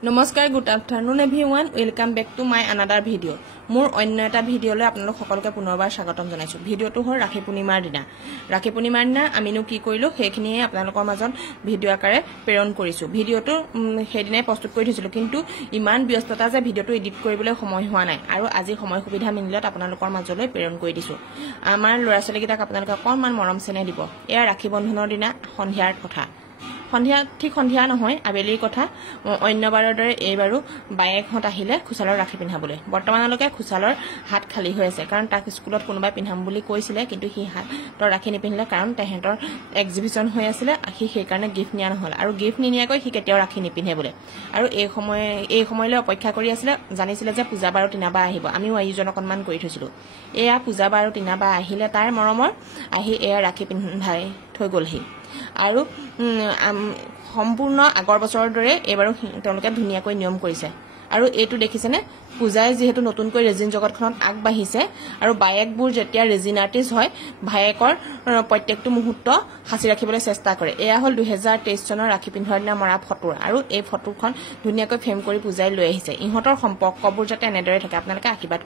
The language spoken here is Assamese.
নমস্কাৰ good afternoon everyone welcome back to my another video' মোৰ অন্য এটা ভিডিঅ'লৈ আপোনালোক সকলোকে পুনৰবাৰ স্বাগতম জনাইছো ভিডিঅ'টো হ'ল ৰাখী পূৰ্ণিমাৰ দিনা আমিনো কি কৰিলো সেইখিনিয়ে আপোনালোকৰ মাজত ভিডিঅ' আকাৰে প্ৰেৰণ কৰিছো ভিডিঅ'টো সেইদিনাই প্ৰস্তুত কৰি থৈছিলো কিন্তু ইমান ব্যস্ততা যে ভিডিঅ'টো এডিট কৰিবলৈ সময় হোৱা নাই আৰু আজি সময় সুবিধা মিলিলত আপোনালোকৰ মাজলৈ প্ৰেৰণ কৰি দিছো আমাৰ ল'ৰা ছোৱালীকেইটাক আপোনালোকে অকণমান মৰম চেনেহ দিব এয়া ৰাখী বন্ধনৰ দিনা সন্ধিয়াৰ কথা সন্ধিয়া ঠিক সন্ধিয়া নহয় আবেলিৰ কথা অন্যবাৰৰ দৰে এইবাৰো বায়েকহঁত আহিলে খুচালৰ ৰাখী পিন্ধাবলৈ বৰ্তমানলৈকে খুচালৰ হাত খালী হৈ আছে কাৰণ তাক স্কুলত কোনোবাই পিন্ধাম বুলি কৈছিলে কিন্তু সি হাতৰ ৰাখী নিপিন্ধিলে কাৰণ তেহেঁতৰ এক্সিবিশ্যন হৈ আছিলে সি সেইকাৰণে গিফ্ট নিয়া নহ'ল আৰু গিফ্ট নিনিয়াকৈ সি কেতিয়াও ৰাখী নিপিন্ধে বোলে আৰু এই সময়লৈ অপেক্ষা কৰি আছিলে জানিছিলে যে পূজা বাৰ তিনাবা আহিব আমিও আয়োজন অকণমান কৰি থৈছিলোঁ এয়া পূজা বাৰ তিনাবা আহিলে তাইৰ মৰমৰ আহি এয়া ৰাখী পিন্ধাই থৈ গ'লহি আৰু সম্পূৰ্ণ আগৰ বছৰৰ দৰে এইবাৰো তেওঁলোকে ধুনীয়াকৈ নিয়ম কৰিছে আৰু এইটো দেখিছেনে পূজাই যিহেতু নতুনকৈ ৰেজিন জগতখনত আগবাঢ়িছে আৰু বায়েকবোৰ যেতিয়া ৰেজিন আৰ্টিষ্ট হয় ভায়েকৰ প্ৰত্যেকটো মুহূৰ্ত সাঁচি ৰাখিবলৈ চেষ্টা কৰে এয়া হ'ল 2023 চনৰ ৰাখী পিন্ধোৱাৰ দিনা মৰা ফটো আৰু এই ফটোখন ধুনীয়াকৈ ফ্ৰেম কৰি পূজাই লৈ আহিছে ইহঁতৰ সম্পৰ্কবোৰ যাতে এনেদৰে থাকে আপোনালোকে আশীৰ্বাদ